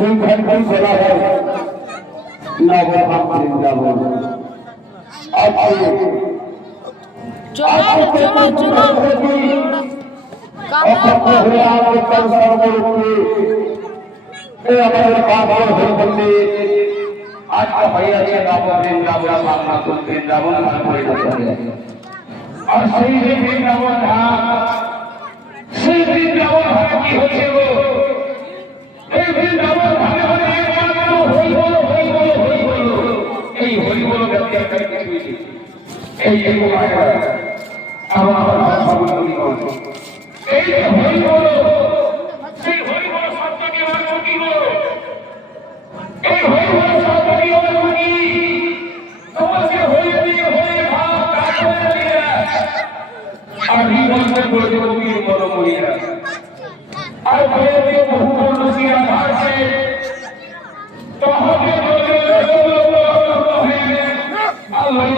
সেইখানটাই বলা হয় নবধাম বৃন্দাবন। আজকে হইয়াছে নব বৃন্দাবন নতুন বৃন্দাবন আর সেই যে বৃন্দাবন ধাম, সেই বৃন্দাবন ধামে কি হচ্ছে গো? এই বৃন্দাবন ধামে হলে একমাত্র হরিবল হরিবল হরিবল, এই হরিবল ব্যক্তি এই যে এই যে হরিবল, সেই হরিবল শব্দকে অর্থ কি গো? এই হরিবল শব্দকে অর্থ কি? তোমাকে হয়ে দিয়ে হয়ে ভাব আর হরিবলকে বলে বীর বড় মহিলা আর হয়ে দিয়ে বহু বর্ণসিয়া ভাষে তহকে বলে আল্লাহ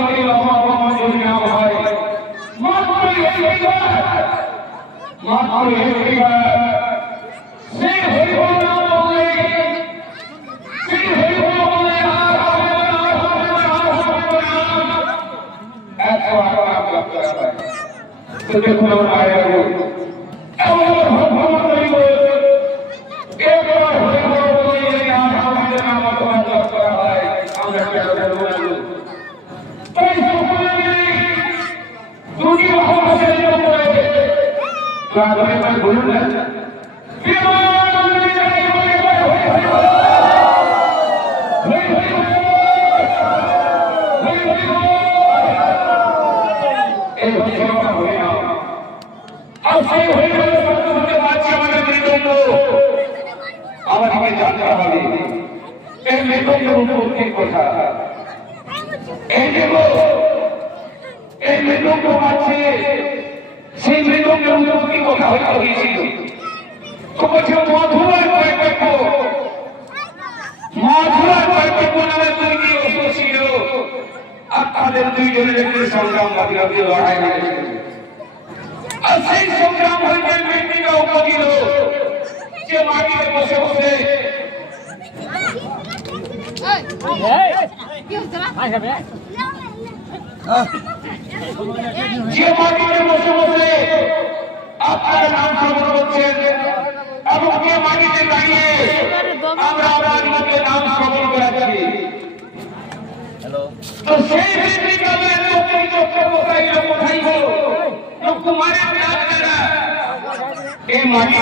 বলুন না আমাকে জানতে হবে এই মৃদঙ্গের উপলব্ধির কথা। এই মৃদঙ্গ আছে, সেই মৃদঙ্গের উপলব্ধির কথা হয়েছিল। মধুরার কর্তব্য, মধুরার কর্তব্য নামে তৈরি অস্ত্র ছিল। আপনাদের দুইজনের একটি সংগ্রাম বাতিল লড়াই হয়েছিল, আর সেই সংগ্রাম হইতে মৃত্যুকে উপদিল যে মাটিতে বসে বসে যে মাটিতে বসে বসে আপনার নাম শ্রবণ করছেন এবং যে মাটিতে দাঁড়িয়ে আমরা আপনার নাম শ্রবণ করাচ্ছি, তো সেই ব্যক্তিকালের লোকের চক্র কোথায় কোথায় কুমারের এই মাটি